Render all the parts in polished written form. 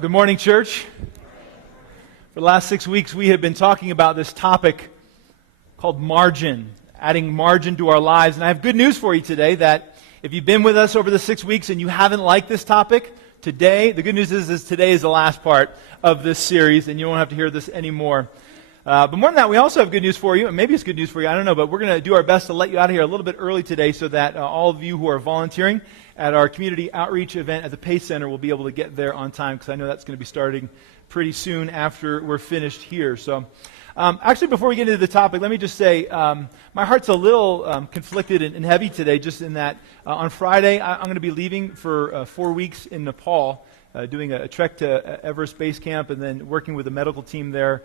Well, good morning, church. For the last 6 weeks, we have been talking about this topic called margin, adding margin to our lives. And I have good news for you today that if you've been with us over the 6 weeks and you haven't liked this topic, today, the good news is today is the last part of this series, and you won't have to hear this anymore. But more than that, we also have good news for you, and maybe it's good news for you, I don't know, but we're going to do our best to let you out of here a little bit early today so that all of you who are volunteering at our community outreach event at the Pace Center will be able to get there on time, because I know that's going to be starting pretty soon after we're finished here. So, actually, before we get into the topic, let me just say my heart's a little conflicted and heavy today, just in that on Friday I'm going to be leaving for 4 weeks in Nepal, doing a trek to Everest Base Camp, and then working with the medical team there,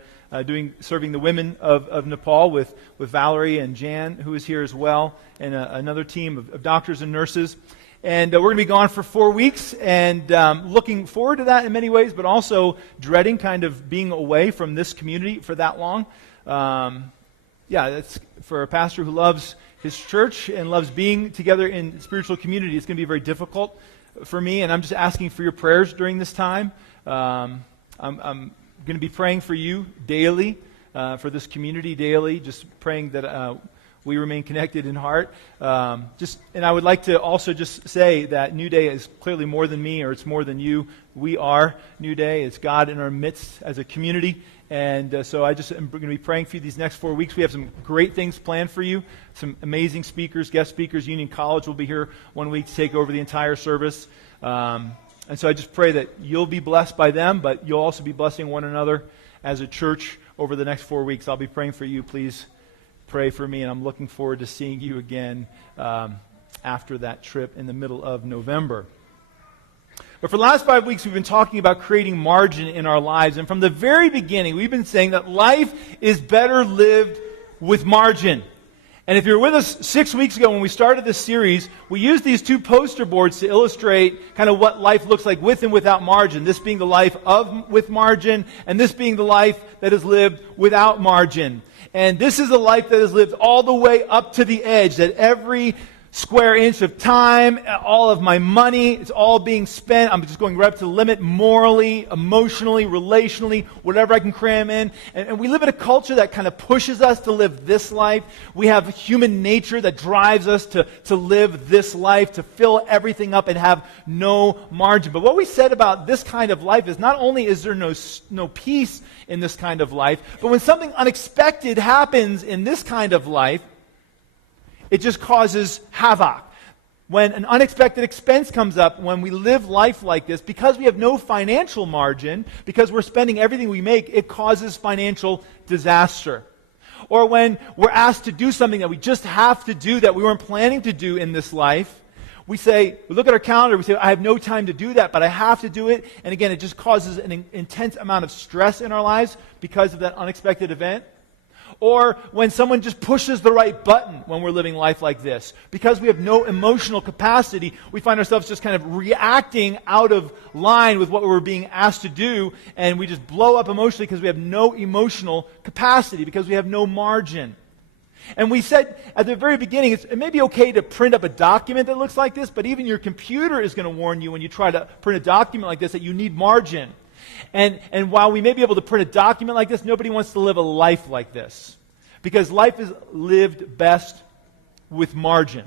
serving the women of Nepal with Valerie and Jan, who is here as well, and another team of doctors and nurses. And we're going to be gone for 4 weeks, and looking forward to that in many ways, but also dreading kind of being away from this community for that long. That's for a pastor who loves his church and loves being together in spiritual community. It's going to be very difficult for me, and I'm just asking for your prayers during this time. I'm going to be praying for you daily, for this community daily, just praying that we remain connected in heart. And I would like to also just say that Newday is clearly more than me, or it's more than you. We are Newday. It's God in our midst as a community. And so I just am going to be praying for you these next 4 weeks. We have some great things planned for you. Some amazing speakers, guest speakers. Union College will be here 1 week to take over the entire service. And so I just pray that you'll be blessed by them, but you'll also be blessing one another as a church over the next 4 weeks. I'll be praying for you. Please pray for me, and I'm looking forward to seeing you again after that trip in the middle of November. But for the last 5 weeks, we've been talking about creating margin in our lives. And from the very beginning, we've been saying that life is better lived with margin. And if you're with us 6 weeks ago when we started this series, we used these two poster boards to illustrate kind of what life looks like with and without margin. This being the life with margin, and this being the life that is lived without margin. And this is a life that is lived all the way up to the edge, that every square inch of time, all of my money, it's all being spent. I'm just going right up to the limit morally, emotionally, relationally, whatever I can cram in. And we live in a culture that kind of pushes us to live this life. We have human nature that drives us to live this life, to fill everything up and have no margin. But what we said about this kind of life is not only is there no peace in this kind of life, but when something unexpected happens in this kind of life, it just causes havoc. When an unexpected expense comes up, when we live life like this, because we have no financial margin, because we're spending everything we make, it causes financial disaster. Or when we're asked to do something that we just have to do that we weren't planning to do in this life, we look at our calendar, we say, I have no time to do that, but I have to do it. And again, it just causes an intense amount of stress in our lives because of that unexpected event. Or when someone just pushes the right button when we're living life like this. Because we have no emotional capacity, we find ourselves just kind of reacting out of line with what we're being asked to do, and we just blow up emotionally because we have no emotional capacity, because we have no margin. And we said at the very beginning, it may be okay to print up a document that looks like this, but even your computer is going to warn you when you try to print a document like this that you need margin. And while we may be able to print a document like this, nobody wants to live a life like this. Because life is lived best with margin.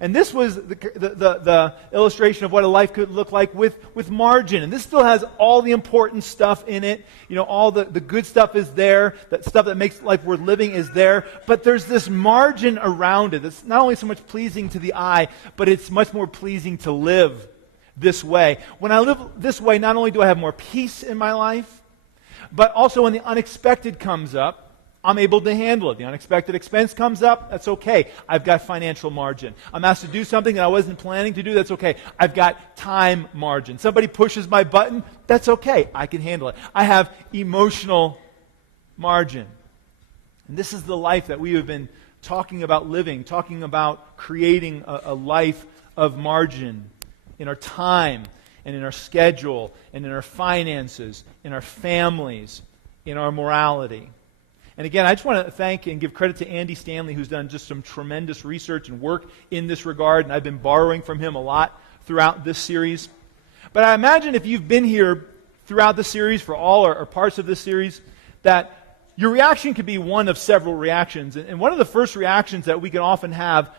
And this was the illustration of what a life could look like with margin. And this still has all the important stuff in it. You know, all the good stuff is there. That stuff that makes life worth living is there. But there's this margin around it. It's not only so much pleasing to the eye, but it's much more pleasing to live this way. When I live this way, not only do I have more peace in my life, but also when the unexpected comes up, I'm able to handle it. The unexpected expense comes up, that's okay. I've got financial margin. I'm asked to do something that I wasn't planning to do, that's okay. I've got time margin. Somebody pushes my button, that's okay. I can handle it. I have emotional margin. And this is the life that we have been talking about living, talking about creating a life of margin in our time and in our schedule and in our finances, in our families, in our morality. And again, I just want to thank and give credit to Andy Stanley, who's done just some tremendous research and work in this regard, and I've been borrowing from him a lot throughout this series. But I imagine if you've been here throughout the series, for all or parts of this series, that your reaction could be one of several reactions. And one of the first reactions that we can often have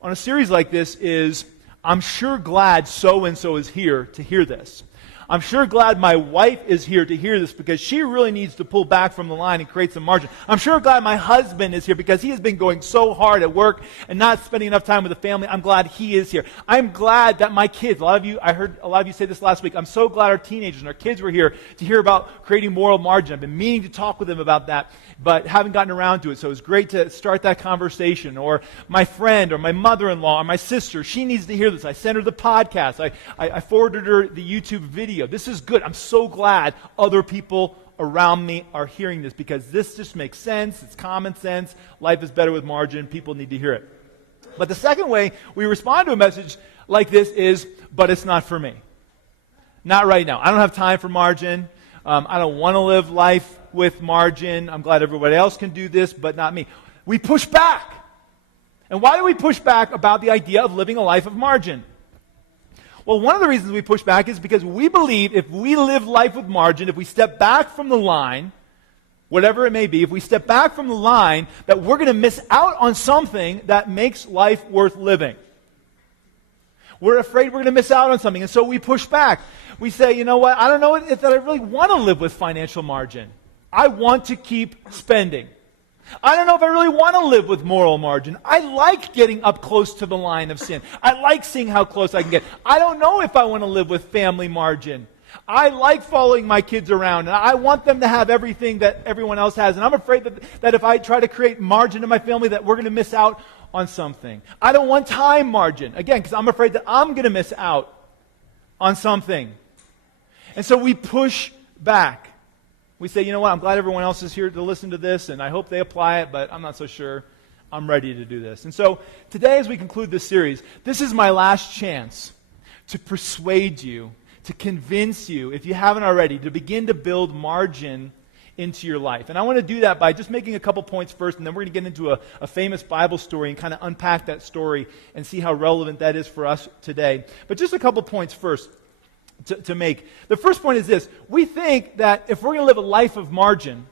on a series like this is, I'm sure glad so-and-so is here to hear this. I'm sure glad my wife is here to hear this because she really needs to pull back from the line and create some margin. I'm sure glad my husband is here because he has been going so hard at work and not spending enough time with the family. I'm glad he is here. I'm glad that my kids, I heard a lot of you say this last week, I'm so glad our teenagers and our kids were here to hear about creating moral margin. I've been meaning to talk with them about that, but haven't gotten around to it. So it was great to start that conversation. Or my friend or my mother-in-law or my sister, she needs to hear this. I sent her the podcast. I forwarded her the YouTube video. This is good. I'm so glad other people around me are hearing this because this just makes sense. It's common sense. Life is better with margin. People need to hear it. But the second way we respond to a message like this is, but it's not for me. Not right now. I don't have time for margin. I don't want to live life with margin. I'm glad everybody else can do this, but not me. We push back. And why do we push back about the idea of living a life of margin? Well, one of the reasons we push back is because we believe if we live life with margin, if we step back from the line, whatever it may be, if we step back from the line, that we're going to miss out on something that makes life worth living. We're afraid we're going to miss out on something, and so we push back. We say, you know what, I don't know if I really want to live with financial margin. I want to keep spending. I don't know if I really want to live with moral margin. I like getting up close to the line of sin. I like seeing how close I can get. I don't know if I want to live with family margin. I like following my kids around, and I want them to have everything that everyone else has. And I'm afraid that if I try to create margin in my family, that we're going to miss out on something. I don't want time margin, again, because I'm afraid that I'm going to miss out on something. And so we push back. We say, you know what, I'm glad everyone else is here to listen to this, and I hope they apply it, but I'm not so sure I'm ready to do this. And so today, as we conclude this series, this is my last chance to persuade you, to convince you, if you haven't already, to begin to build margin into your life. And I want to do that by just making a couple points first, and then we're going to get into a famous Bible story and kind of unpack that story and see how relevant that is for us today. But just a couple points first. To make. The first point is this. We think that if we're going to live a life of margin,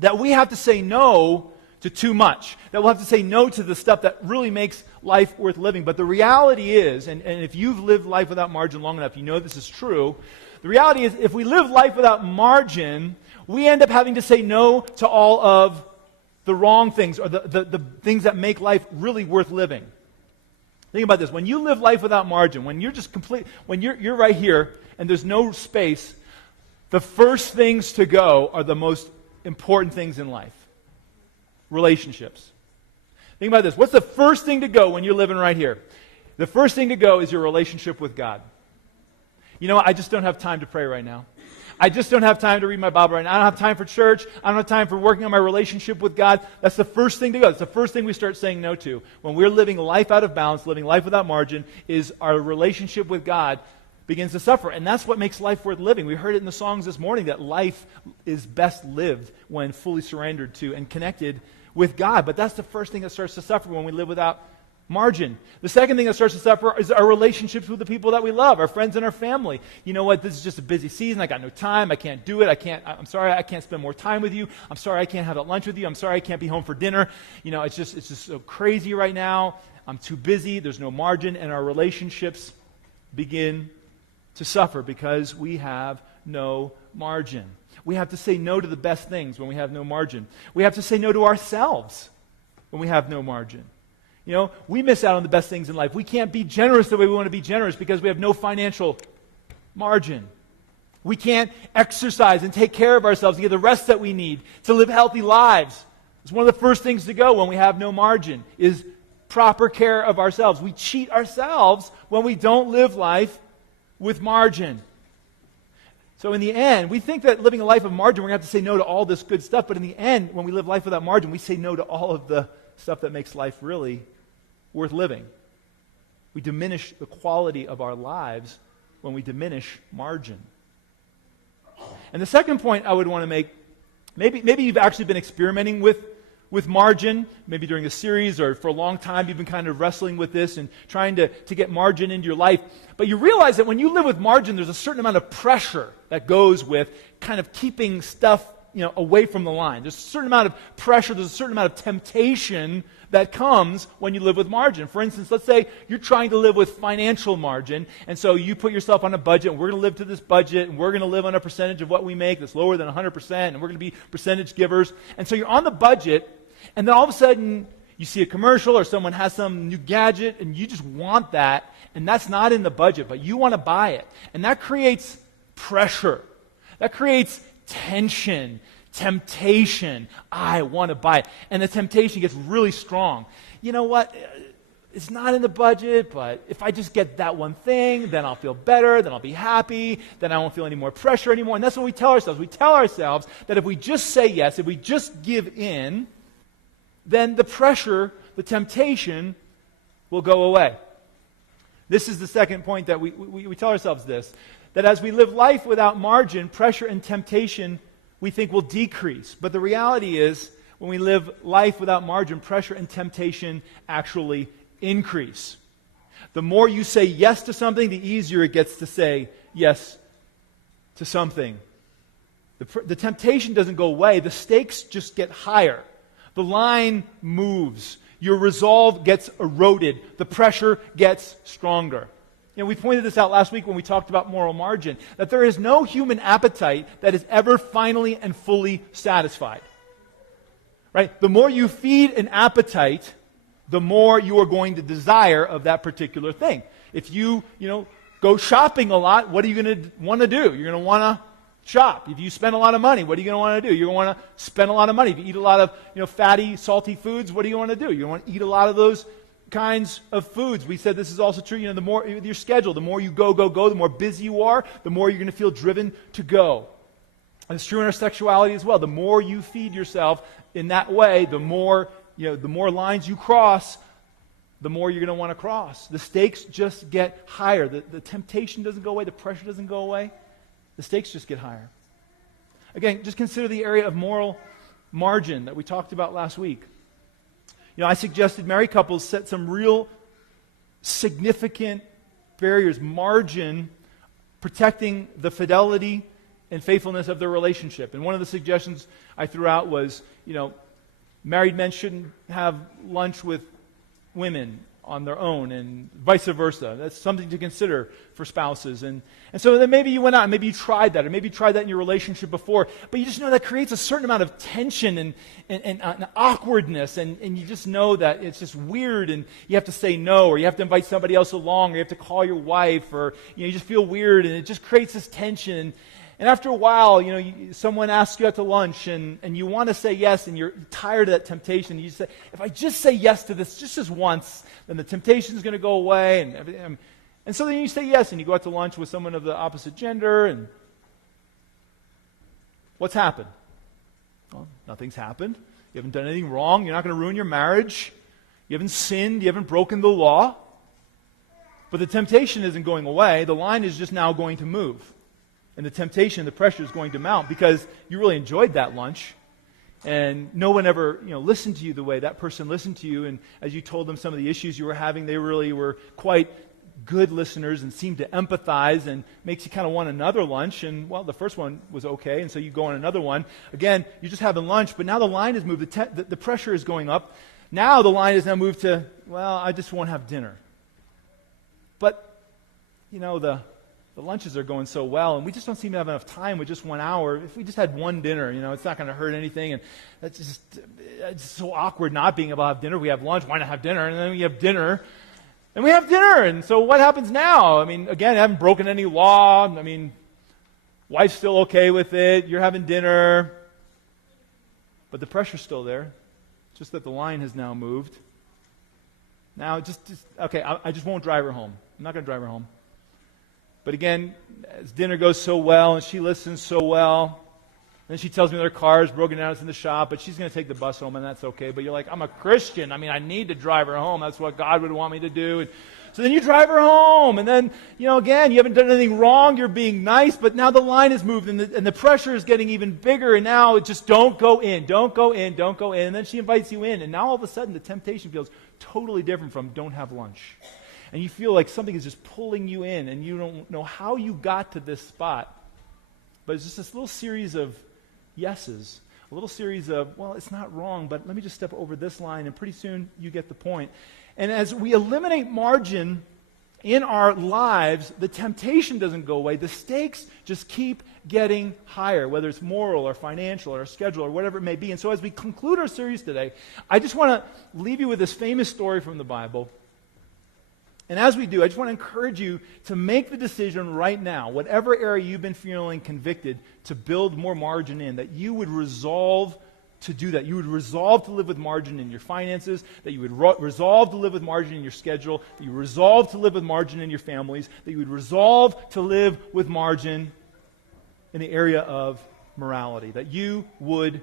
that we have to say no to too much. That we'll have to say no to the stuff that really makes life worth living. But the reality is, and if you've lived life without margin long enough, you know this is true. The reality is, if we live life without margin, we end up having to say no to all of the wrong things or the things that make life really worth living. Think about this. When you live life without margin, when you're just when you're right here and there's no space, the first things to go are the most important things in life. Relationships. Think about this. What's the first thing to go when you're living right here? The first thing to go is your relationship with God. You know, I just don't have time to pray right now. I just don't have time to read my Bible right now. I don't have time for church. I don't have time for working on my relationship with God. That's the first thing to go. That's the first thing we start saying no to. When we're living life out of balance, living life without margin, is our relationship with God begins to suffer. And that's what makes life worth living. We heard it in the songs this morning that life is best lived when fully surrendered to and connected with God. But that's the first thing that starts to suffer when we live without margin. The second thing that starts to suffer is our relationships with the people that we love, our friends and our family. You know what? This is just a busy season. I got no time. I can't do it. I'm sorry I can't spend more time with you. I'm sorry I can't have that lunch with you. I'm sorry I can't be home for dinner. You know, it's just so crazy right now. I'm too busy. There's no margin, and our relationships begin to suffer because we have no margin. We have to say no to the best things when we have no margin. We have to say no to ourselves when we have no margin. You know, we miss out on the best things in life. We can't be generous the way we want to be generous because we have no financial margin. We can't exercise and take care of ourselves and get the rest that we need to live healthy lives. It's one of the first things to go when we have no margin is proper care of ourselves. We cheat ourselves when we don't live life with margin. So in the end, we think that living a life of margin, we're going to have to say no to all this good stuff. But in the end, when we live life without margin, we say no to all of the stuff that makes life really worth living. We diminish the quality of our lives when we diminish margin. And the second point I would want to make, maybe you've actually been experimenting with with margin, maybe during the series or for a long time you've been kind of wrestling with this and trying to get margin into your life. But you realize that when you live with margin, there's a certain amount of pressure that goes with kind of keeping stuff, away from the line. There's a certain amount of pressure, there's a certain amount of temptation that comes when you live with margin. For instance, let's say you're trying to live with financial margin, and so you put yourself on a budget, and we're going to live to this budget, and we're going to live on a percentage of what we make that's lower than 100%, and we're going to be percentage givers. And so you're on the budget, and then all of a sudden you see a commercial or someone has some new gadget, and you just want that, and that's not in the budget, but you want to buy it. And that creates pressure. That creates tension, temptation. I want to buy it. And the temptation gets really strong. You know what? It's not in the budget, but if I just get that one thing, then I'll feel better, then I'll be happy, then I won't feel any more pressure anymore. And that's what we tell ourselves. We tell ourselves that if we just say yes, if we just give in, then the pressure, the temptation will go away. This is the second point that we tell ourselves this, that as we live life without margin, pressure and temptation we think will decrease. But the reality is, when we live life without margin, pressure and temptation actually increase. The more you say yes to something, the easier it gets to say yes to something. The temptation doesn't go away, the stakes just get higher. The line moves. Your resolve gets eroded. The pressure gets stronger. We pointed this out last week when we talked about moral margin, that there is no human appetite that is ever finally and fully satisfied. Right? The more you feed an appetite, the more you are going to desire of that particular thing. If you go shopping a lot, what are you going to want to do? You're going to want to shop. If you spend a lot of money, what are you going to want to do? You're going to want to spend a lot of money. If you eat a lot of fatty, salty foods, what do you want to do? You want to eat a lot of those kinds of foods. We said this is also true, the more with your schedule, the more you go, the more busy you are, the more you're going to feel driven to go. And it's true in our sexuality as well. The more you feed yourself in that way, the more lines you cross, the more you're going to want to cross. The stakes just get higher. The temptation doesn't go away, the pressure doesn't go away. The stakes just get higher. Again, just consider the area of moral margin that we talked about last week. I suggested married couples set some real significant barriers, margin, protecting the fidelity and faithfulness of their relationship. And one of the suggestions I threw out was, married men shouldn't have lunch with women on their own, and vice versa. That's something to consider for spouses. And so then maybe you went out and maybe you tried that, or maybe you tried that in your relationship before, but you just know that creates a certain amount of tension and awkwardness, and you just know that it's just weird, and you have to say no, or you have to invite somebody else along, or you have to call your wife, or you just feel weird, and it just creates this tension. And after a while, someone asks you out to lunch, and you want to say yes, and you're tired of that temptation. You say, if I just say yes to this just as once, then the temptation is going to go away, and everything. And so then you say yes, and you go out to lunch with someone of the opposite gender, and what's happened? Well, nothing's happened. You haven't done anything wrong. You're not going to ruin your marriage. You haven't sinned. You haven't broken the law. But the temptation isn't going away. The line is just now going to move. And the temptation, the pressure is going to mount because you really enjoyed that lunch. And no one ever, listened to you the way that person listened to you. And as you told them some of the issues you were having, they really were quite good listeners and seemed to empathize, and makes you kind of want another lunch. And, well, the first one was okay, and so you go on another one. Again, you're just having lunch, but now the line has moved. The pressure is going up. Now the line has now moved to, well, I just won't have dinner. But, the lunches are going so well, and we just don't seem to have enough time with just 1 hour. If we just had one dinner, it's not going to hurt anything. And it's so awkward not being able to have dinner. We have lunch, why not have dinner? And then we have dinner, and we have dinner. And so what happens now? Again, I haven't broken any law. Wife's still okay with it. You're having dinner. But the pressure's still there. Just that the line has now moved. Now, okay, I just won't drive her home. I'm not going to drive her home. But again, as dinner goes so well and she listens so well, And then she tells me their car is broken down, it's in the shop, but she's going to take the bus home, and that's okay. But you're like, I'm a Christian. I mean, I need to drive her home. That's what God would want me to do. And so then you drive her home, and then, again, you haven't done anything wrong. You're being nice, but now the line is moved, and the pressure is getting even bigger, and now it's just don't go in, don't go in, don't go in. And then she invites you in, and now all of a sudden the temptation feels totally different from don't have lunch. And you feel like something is just pulling you in, and you don't know how you got to this spot. But it's just this little series of yeses, a little series of, well, it's not wrong, but let me just step over this line, and pretty soon you get the point. And as we eliminate margin in our lives, the temptation doesn't go away. The stakes just keep getting higher, whether it's moral or financial or schedule or whatever it may be. And so as we conclude our series today, I just want to leave you with this famous story from the Bible. And as we do, I just want to encourage you to make the decision right now, whatever area you've been feeling convicted, to build more margin in, that you would resolve to do that. You would resolve to live with margin in your finances, that you would resolve to live with margin in your schedule, that you resolve to live with margin in your families, that you would resolve to live with margin in the area of morality, that you would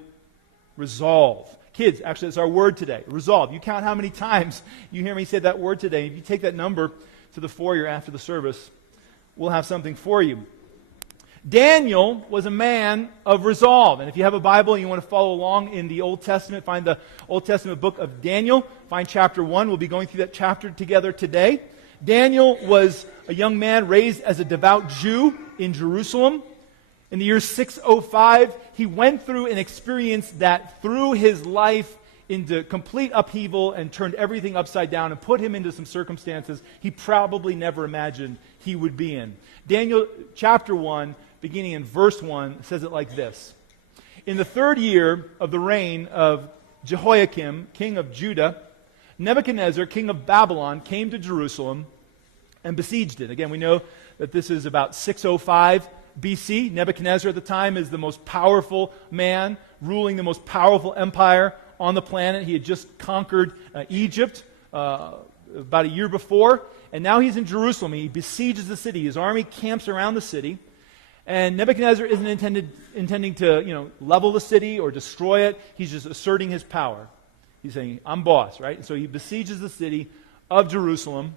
resolve. Kids, actually, that's our word today, resolve. You count how many times you hear me say that word today. If you take that number to the foyer after the service, we'll have something for you. Daniel was a man of resolve. And if you have a Bible and you want to follow along in the Old Testament, find the Old Testament book of Daniel. Find chapter 1. We'll be going through that chapter together today. Daniel was a young man raised as a devout Jew in Jerusalem. In the year 605, he went through an experience that threw his life into complete upheaval and turned everything upside down and put him into some circumstances he probably never imagined he would be in. Daniel chapter 1, beginning in verse 1, says it like this. In the 3rd year of the reign of Jehoiakim, king of Judah, Nebuchadnezzar, king of Babylon, came to Jerusalem and besieged it. Again, we know that this is about 605 BC. Nebuchadnezzar at the time is the most powerful man, ruling the most powerful empire on the planet. He had just conquered Egypt about a year before, and now he's in Jerusalem. He besieges the city. His army camps around the city, and Nebuchadnezzar isn't intending to level the city or destroy it. He's just asserting his power. He's saying, I'm boss, right? And so he besieges the city of Jerusalem.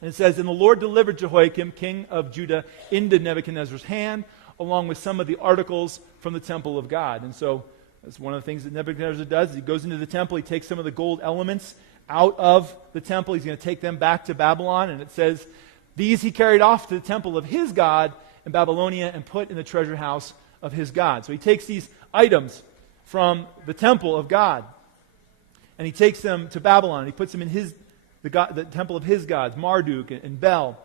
And it says, and the Lord delivered Jehoiakim, king of Judah, into Nebuchadnezzar's hand, along with some of the articles from the temple of God. And so that's one of the things that Nebuchadnezzar does. He goes into the temple, he takes some of the gold elements out of the temple. He's going to take them back to Babylon. And it says, these he carried off to the temple of his God in Babylonia and put in the treasure house of his God. So he takes these items from the temple of God, and he takes them to Babylon, and he puts them in the temple of his gods, Marduk and Bel.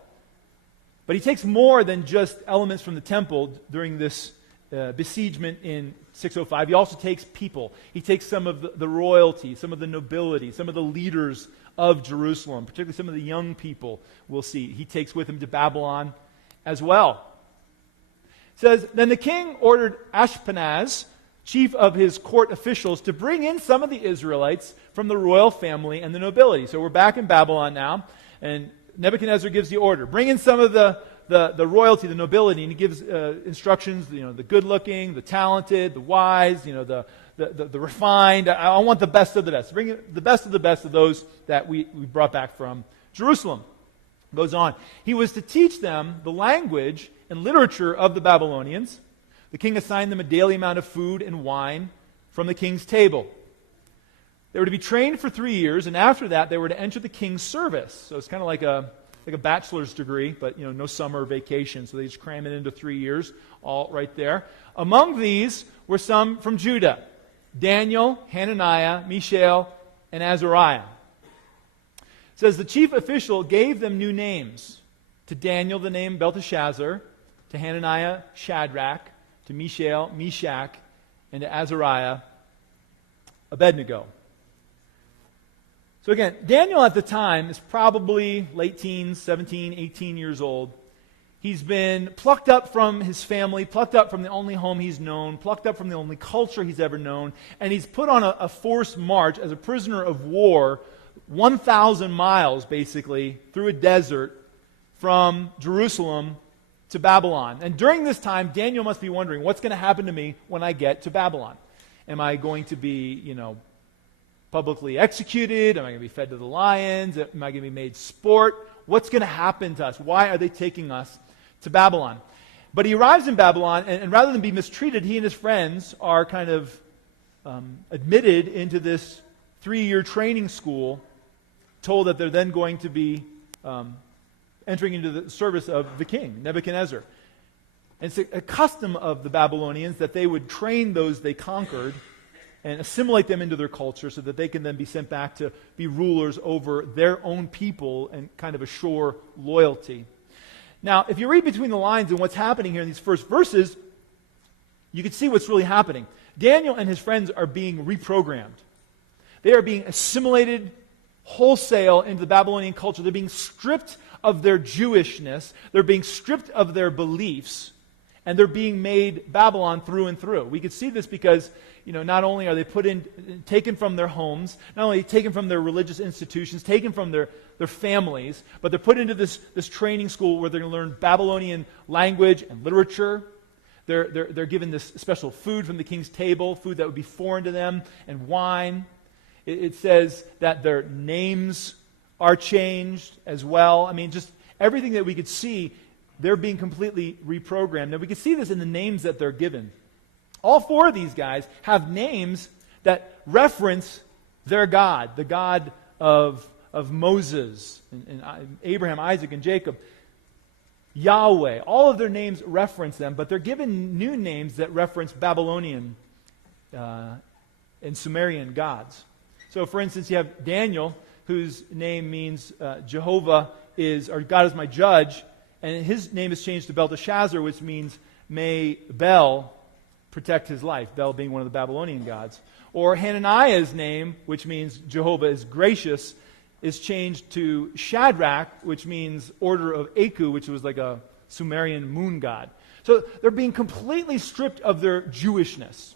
But he takes more than just elements from the temple during this besiegement in 605. He also takes people. He takes some of the royalty, some of the nobility, some of the leaders of Jerusalem, particularly some of the young people we'll see. He takes with him to Babylon as well. It says, then the king ordered Ashpenaz, chief of his court officials, to bring in some of the Israelites from the royal family and the nobility. So we're back in Babylon now, and Nebuchadnezzar gives the order. Bring in some of the royalty, the nobility, and he gives instructions, the good-looking, the talented, the wise, the refined. I want the best of the best. Bring in the best of those that we brought back from Jerusalem. Goes on. He was to teach them the language and literature of the Babylonians. The king assigned them a daily amount of food and wine from the king's table. They were to be trained for 3 years, and after that, they were to enter the king's service. So it's kind of like a bachelor's degree, but no summer vacation. So they just cram it into 3 years, all right there. Among these were some from Judah: Daniel, Hananiah, Mishael, and Azariah. It says the chief official gave them new names. To Daniel, the name Belteshazzar; to Hananiah, Shadrach; to Mishael, Meshach; and to Azariah, Abednego. So again, Daniel at the time is probably late teens, 17, 18 years old. He's been plucked up from his family, plucked up from the only home he's known, plucked up from the only culture he's ever known, and he's put on a forced march as a prisoner of war, 1,000 miles basically, through a desert from Jerusalem to Babylon. And during this time, Daniel must be wondering, what's going to happen to me when I get to Babylon? Am I going to be, publicly executed? Am I going to be fed to the lions? Am I going to be made sport? What's going to happen to us? Why are they taking us to Babylon? But he arrives in Babylon, and rather than be mistreated, he and his friends are kind of admitted into this 3-year training school, told that they're then going to be entering into the service of the king, Nebuchadnezzar. And it's a custom of the Babylonians that they would train those they conquered and assimilate them into their culture so that they can then be sent back to be rulers over their own people and kind of assure loyalty. Now, if you read between the lines and what's happening here in these first verses, you can see what's really happening. Daniel and his friends are being reprogrammed. They are being assimilated wholesale into the Babylonian culture. They're being stripped of their Jewishness. They're being stripped of their beliefs. And they're being made Babylon through and through. We could see this because, not only are they taken from their homes, not only taken from their religious institutions, taken from their families, but they're put into this training school where they're going to learn Babylonian language and literature. They're given this special food from the king's table, food that would be foreign to them, and wine. It says that their names are changed as well. I mean, just everything that we could see, they're being completely reprogrammed. Now, we can see this in the names that they're given. All 4 of these guys have names that reference their God, the God of Moses, and Abraham, Isaac, and Jacob. Yahweh. All of their names reference them, but they're given new names that reference Babylonian and Sumerian gods. So, for instance, you have Daniel, whose name means Jehovah is, or God is my judge, and his name is changed to Belteshazzar, which means may Bel protect his life, Bel being one of the Babylonian gods. Or Hananiah's name, which means Jehovah is gracious, is changed to Shadrach, which means order of Aku, which was like a Sumerian moon god. So they're being completely stripped of their Jewishness.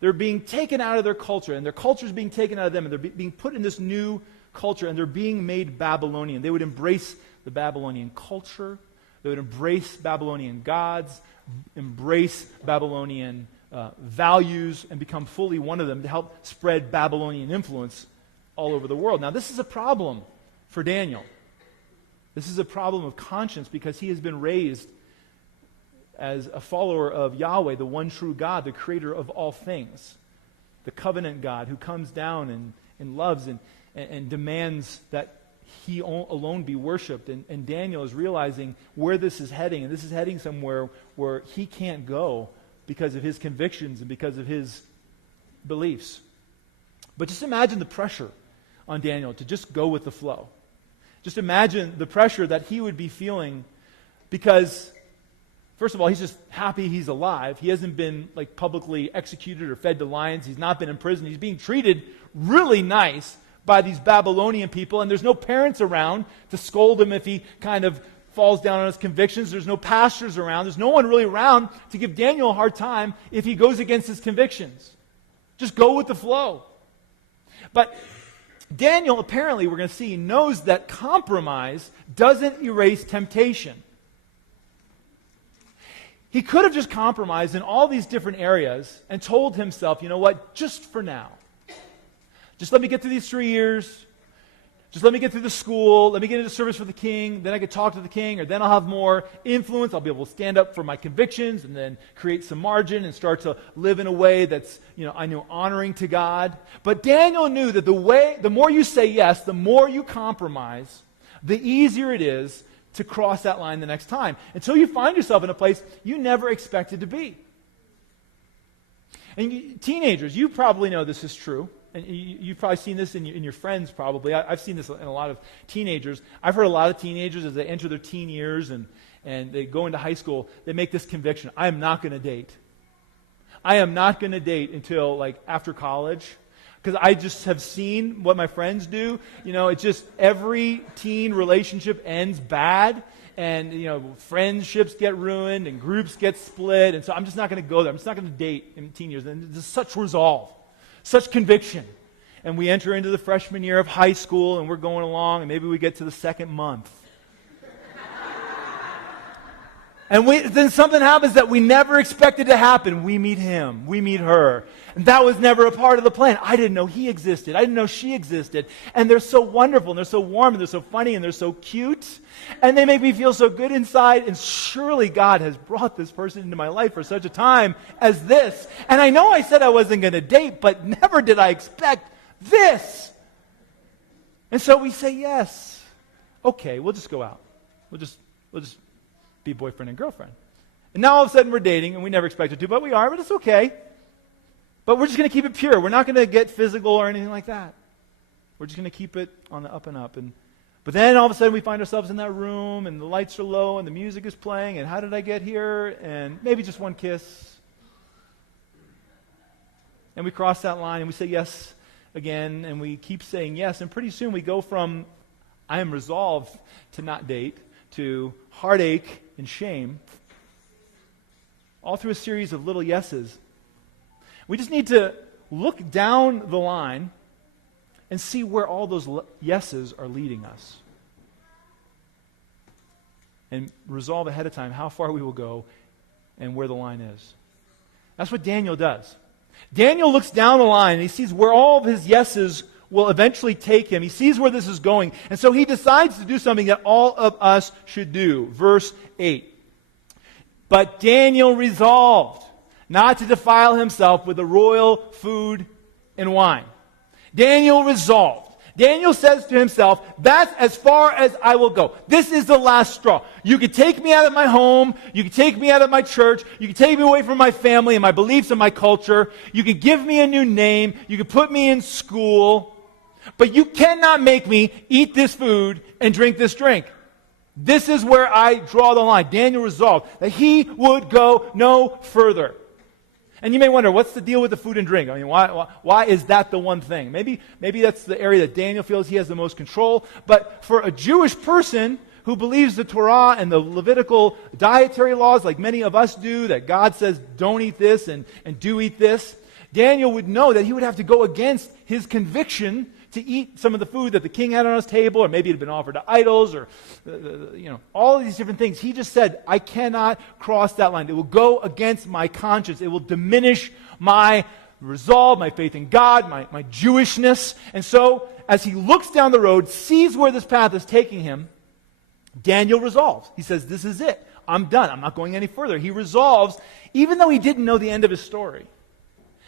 They're being taken out of their culture, and their culture is being taken out of them, and they're being put in this new culture, and they're being made Babylonian. They would embrace the Babylonian culture. They would embrace Babylonian gods, embrace Babylonian values, and become fully one of them to help spread Babylonian influence all over the world. Now, this is a problem for Daniel. This is a problem of conscience because he has been raised as a follower of Yahweh, the one true God, the creator of all things, the covenant God who comes down and loves and demands that he alone be worshipped. And Daniel is realizing where this is heading, and this is heading somewhere where he can't go because of his convictions and because of his beliefs. But just imagine the pressure on Daniel to just go with the flow. Just imagine the pressure that he would be feeling because, first of all, he's just happy he's alive. He hasn't been publicly executed or fed to lions. He's not been in prison. He's being treated really nice by these Babylonian people, and there's no parents around to scold him if he kind of falls down on his convictions. There's no pastors around. There's no one really around to give Daniel a hard time if he goes against his convictions. Just go with the flow. But Daniel, apparently, we're going to see, knows that compromise doesn't erase temptation. He could have just compromised in all these different areas and told himself, you know what, just for now. Just let me get through these 3 years. Just let me get through the school. Let me get into service for the king. Then I could talk to the king, or then I'll have more influence. I'll be able to stand up for my convictions and then create some margin and start to live in a way that's, I know, honoring to God. But Daniel knew that the more you say yes, the more you compromise, the easier it is to cross that line the next time, until you find yourself in a place you never expected to be. And teenagers, you probably know this is true. And you've probably seen this in your friends probably. I've seen this in a lot of teenagers. I've heard a lot of teenagers as they enter their teen years and they go into high school, they make this conviction, I am not going to date. I am not going to date until after college. Because I just have seen what my friends do. It's just every teen relationship ends bad. And, friendships get ruined and groups get split. And so I'm just not going to go there. I'm just not going to date in teen years. And there's such resolve. Such conviction. And we enter into the freshman year of high school, and we're going along, and maybe we get to the second month. And then something happens that we never expected to happen. We meet him. We meet her. And that was never a part of the plan. I didn't know he existed. I didn't know she existed. And they're so wonderful, and they're so warm, and they're so funny, and they're so cute. And they make me feel so good inside. And surely God has brought this person into my life for such a time as this. And I know I said I wasn't going to date, but never did I expect this. And so we say yes. Okay, we'll just go out. We'll just be boyfriend and girlfriend. And now all of a sudden we're dating, and we never expected to, but we are, but it's okay. But we're just going to keep it pure. We're not going to get physical or anything like that. We're just going to keep it on the up and up. But then all of a sudden we find ourselves in that room, and the lights are low, and the music is playing, and how did I get here? And maybe just one kiss. And we cross that line, and we say yes again, and we keep saying yes, and pretty soon we go from I am resolved to not date to heartache and shame, all through a series of little yeses. We just need to look down the line and see where all those yeses are leading us. And resolve ahead of time how far we will go and where the line is. That's what Daniel does. Daniel looks down the line and he sees where all of his yeses will eventually take him. He sees where this is going. And so he decides to do something that all of us should do. Verse 8. But Daniel resolved not to defile himself with the royal food and wine. Daniel resolved. Daniel says to himself, that's as far as I will go. This is the last straw. You could take me out of my home. You could take me out of my church. You could take me away from my family and my beliefs and my culture. You could give me a new name. You could put me in school. But you cannot make me eat this food and drink this drink. This is where I draw the line. Daniel resolved that he would go no further. And you may wonder, what's the deal with the food and drink? I mean, why is that the one thing? Maybe that's the area that Daniel feels he has the most control. But for a Jewish person who believes the Torah and the Levitical dietary laws, like many of us do, that God says don't eat this and do eat this, Daniel would know that he would have to go against his conviction to eat some of the food that the king had on his table, or maybe it had been offered to idols, or all of these different things. He just said, I cannot cross that line. It will go against my conscience. It will diminish my resolve, my faith in God, my Jewishness. And so, as he looks down the road, sees where this path is taking him, Daniel resolves. He says, this is it. I'm done. I'm not going any further. He resolves, even though he didn't know the end of his story.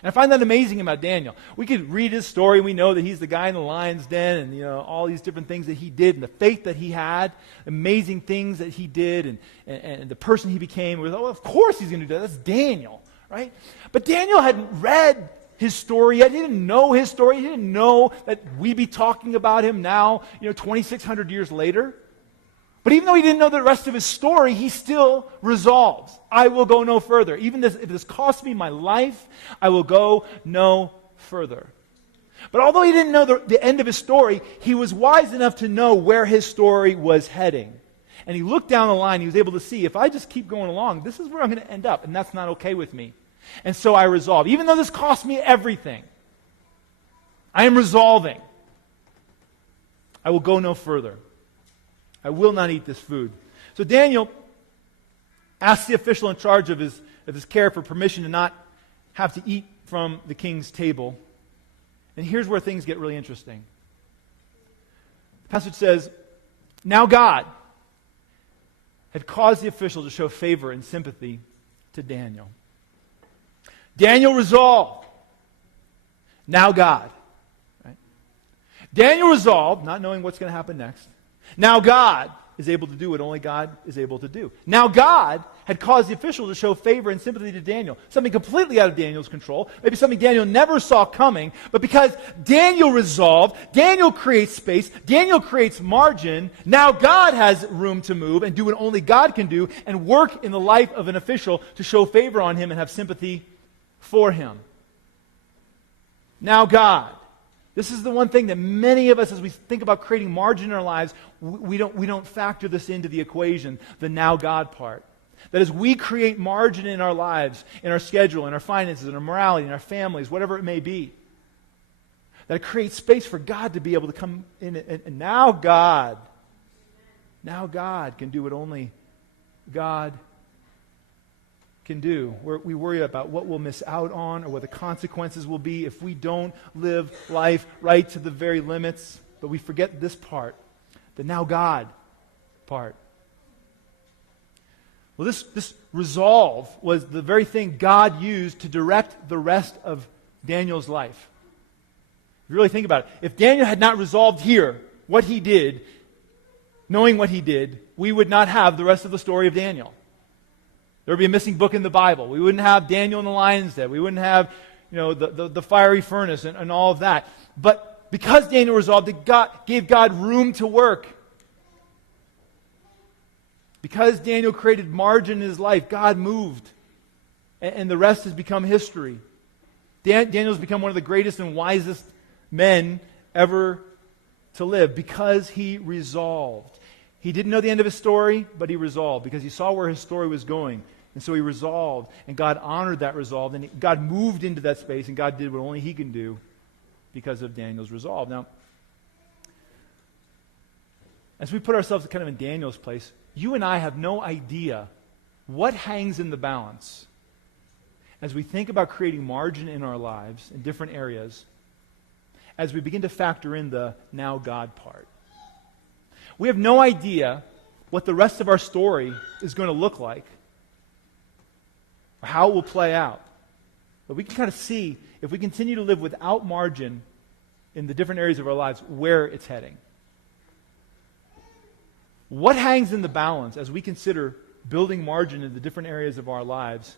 And I find that amazing about Daniel. We could read his story. We know that he's the guy in the lion's den, and all these different things that he did, and the faith that he had, amazing things that he did, and the person he became. Of course he's going to do that. That's Daniel, right? But Daniel hadn't read his story yet. He didn't know his story. He didn't know that we'd be talking about him now, 2,600 years later. But even though he didn't know the rest of his story, he still resolves, I will go no further. Even if this costs me my life, I will go no further. But although he didn't know the end of his story, he was wise enough to know where his story was heading. And he looked down the line, he was able to see, if I just keep going along, this is where I'm going to end up, and that's not okay with me. And so I resolve, even though this costs me everything, I am resolving, I will go no further. I will not eat this food. So Daniel asked the official in charge of his care for permission to not have to eat from the king's table. And here's where things get really interesting. The passage says, now God had caused the official to show favor and sympathy to Daniel. Daniel resolved. Now God. Right? Daniel resolved, not knowing what's going to happen next. Now God is able to do what only God is able to do. Now God had caused the official to show favor and sympathy to Daniel. Something completely out of Daniel's control. Maybe something Daniel never saw coming. But because Daniel resolved, Daniel creates space, Daniel creates margin, now God has room to move and do what only God can do and work in the life of an official to show favor on him and have sympathy for him. Now God. This is the one thing that many of us, as we think about creating margin in our lives, we don't factor this into the equation, the now God part. That as we create margin in our lives, in our schedule, in our finances, in our morality, in our families, whatever it may be, that it creates space for God to be able to come in. And now God can do what only God can do. We worry about what we'll miss out on or what the consequences will be if we don't live life right to the very limits. But we forget this part, the now God part. Well, this resolve was the very thing God used to direct the rest of Daniel's life. If you really think about it, if Daniel had not resolved here what he did, knowing what he did, we would not have the rest of the story of Daniel. There would be a missing book in the Bible. We wouldn't have Daniel in the lion's den. We wouldn't have, the fiery furnace and all of that. But because Daniel resolved it, God gave God room to work. Because Daniel created margin in his life, God moved. And the rest has become history. Daniel's become one of the greatest and wisest men ever to live because he resolved. He didn't know the end of his story, but he resolved because he saw where his story was going. And so he resolved, and God honored that resolve, and God moved into that space, and God did what only he can do because of Daniel's resolve. Now, as we put ourselves kind of in Daniel's place, you and I have no idea what hangs in the balance as we think about creating margin in our lives in different areas, as we begin to factor in the now God part. We have no idea what the rest of our story is going to look like or how it will play out. But we can kind of see, if we continue to live without margin in the different areas of our lives, where it's heading. What hangs in the balance as we consider building margin in the different areas of our lives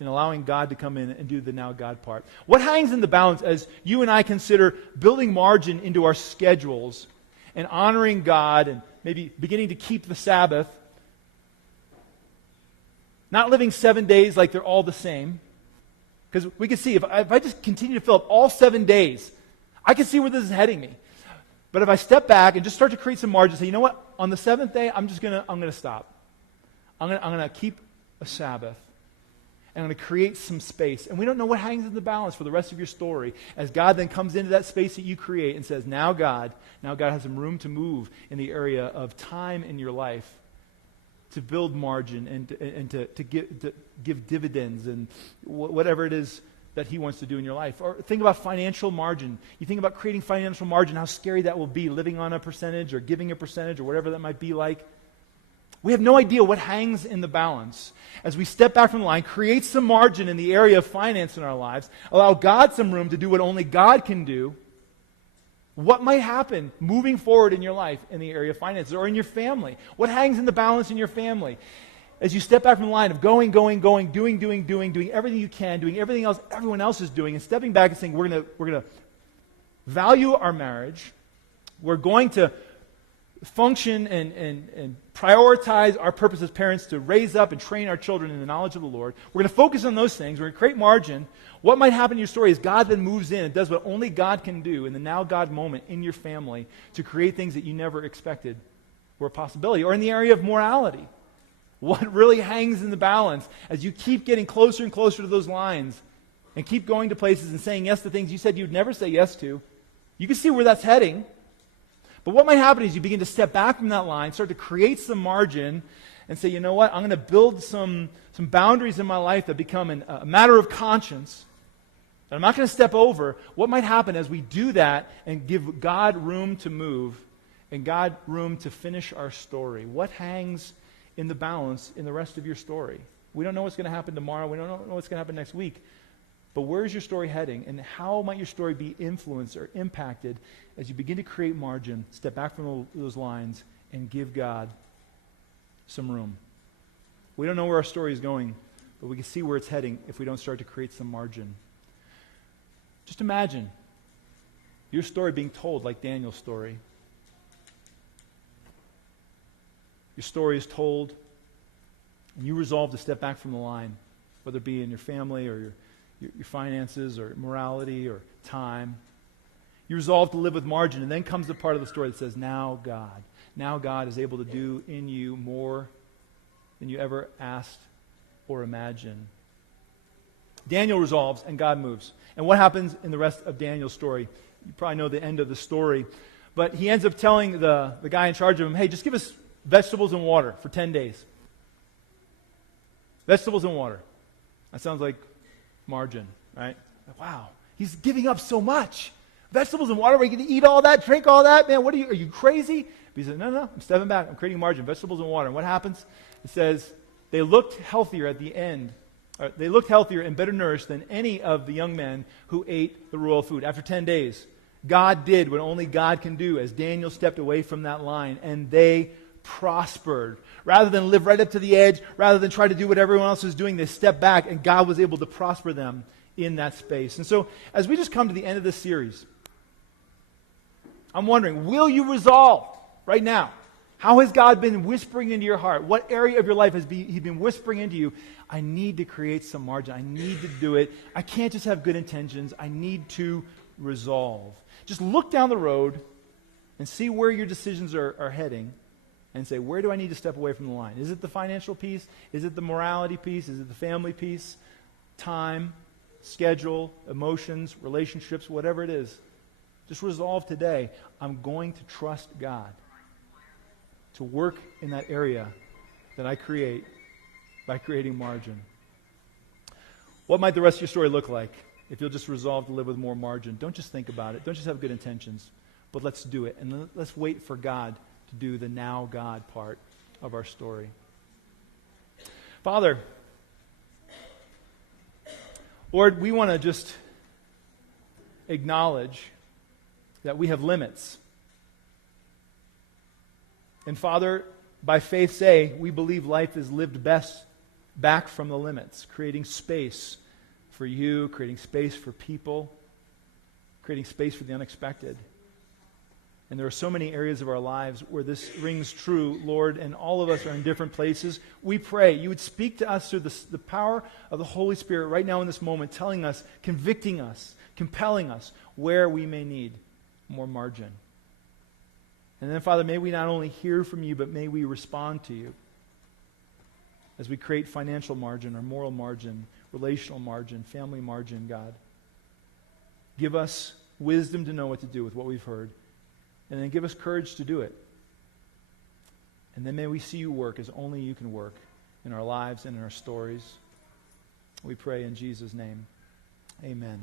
and allowing God to come in and do the now God part? What hangs in the balance as you and I consider building margin into our schedules and honoring God and maybe beginning to keep the Sabbath, not living 7 days like they're all the same? Because we can see, if I just continue to fill up all 7 days, I can see where this is heading me. But if I step back and just start to create some margin, say, you know what, on the seventh day, I'm going to stop. I'm going to keep a Sabbath. And I'm going to create some space. And we don't know what hangs in the balance for the rest of your story as God then comes into that space that you create and says, now God has some room to move in the area of time in your life to build margin and to give dividends and whatever it is that he wants to do in your life. Or think about financial margin. You think about creating financial margin, how scary that will be, living on a percentage or giving a percentage or whatever that might be like. We have no idea what hangs in the balance. As we step back from the line, create some margin in the area of finance in our lives, allow God some room to do what only God can do. What might happen moving forward in your life in the area of finances or in your family? What hangs in the balance in your family? As you step back from the line of going, doing everything you can, doing everything else everyone else is doing, and stepping back and saying, we're going to value our marriage. We're going to function and prioritize our purpose as parents to raise up and train our children in the knowledge of the Lord. We're going to focus on those things. We're going to create margin. What might happen in your story is God then moves in and does what only God can do in the now God moment in your family to create things that you never expected were a possibility. Or in the area of morality. What really hangs in the balance as you keep getting closer and closer to those lines and keep going to places and saying yes to things you said you'd never say yes to. You can see where that's heading. But what might happen is you begin to step back from that line, start to create some margin, and say, you know what, I'm going to build some boundaries in my life that become a matter of conscience that I'm not going to step over. What might happen as we do that and give God room to move and God room to finish our story? What hangs in the balance in the rest of your story? We don't know what's going to happen tomorrow. We don't know what's going to happen next week. But where's your story heading? And how might your story be influenced or impacted as you begin to create margin, step back from those lines, and give God some room? We don't know where our story is going, but we can see where it's heading if we don't start to create some margin. Just imagine your story being told like Daniel's story. Your story is told, and you resolve to step back from the line, whether it be in your family or your finances or morality or time. You resolve to live with margin, and then comes the part of the story that says, now God is able to do in you more than you ever asked or imagined. Daniel resolves, and God moves. And what happens in the rest of Daniel's story? You probably know the end of the story, but he ends up telling the guy in charge of him, hey, just give us vegetables and water for 10 days. Vegetables and water. That sounds like margin, right? Wow, he's giving up so much. Vegetables and water, are you going to eat all that, drink all that? Man, are you crazy? But he said, no, I'm stepping back. I'm creating margin, vegetables and water. And what happens? It says, they looked healthier at the end. They looked healthier and better nourished than any of the young men who ate the royal food. After 10 days, God did what only God can do as Daniel stepped away from that line, and they prospered. Rather than live right up to the edge, rather than try to do what everyone else was doing, they stepped back, and God was able to prosper them in that space. And so, as we just come to the end of this series, I'm wondering, will you resolve right now? How has God been whispering into your heart? What area of your life has He been whispering into you? I need to create some margin. I need to do it. I can't just have good intentions. I need to resolve. Just look down the road and see where your decisions are heading and say, where do I need to step away from the line? Is it the financial piece? Is it the morality piece? Is it the family piece? Time, schedule, emotions, relationships, whatever it is. Just resolve today, I'm going to trust God to work in that area that I create by creating margin. What might the rest of your story look like if you'll just resolve to live with more margin? Don't just think about it. Don't just have good intentions, but let's do it. And let's wait for God to do the now God part of our story. Father, Lord, we want to just acknowledge that we have limits. And Father, by faith say, we believe life is lived best back from the limits, creating space for you, creating space for people, creating space for the unexpected. And there are so many areas of our lives where this rings true, Lord, and all of us are in different places. We pray you would speak to us through the power of the Holy Spirit right now in this moment, telling us, convicting us, compelling us where we may need more margin. And then, Father, may we not only hear from you, but may we respond to you as we create financial margin or moral margin, relational margin, family margin, God. Give us wisdom to know what to do with what we've heard, and then give us courage to do it. And then may we see you work as only you can work in our lives and in our stories. We pray in Jesus' name. Amen.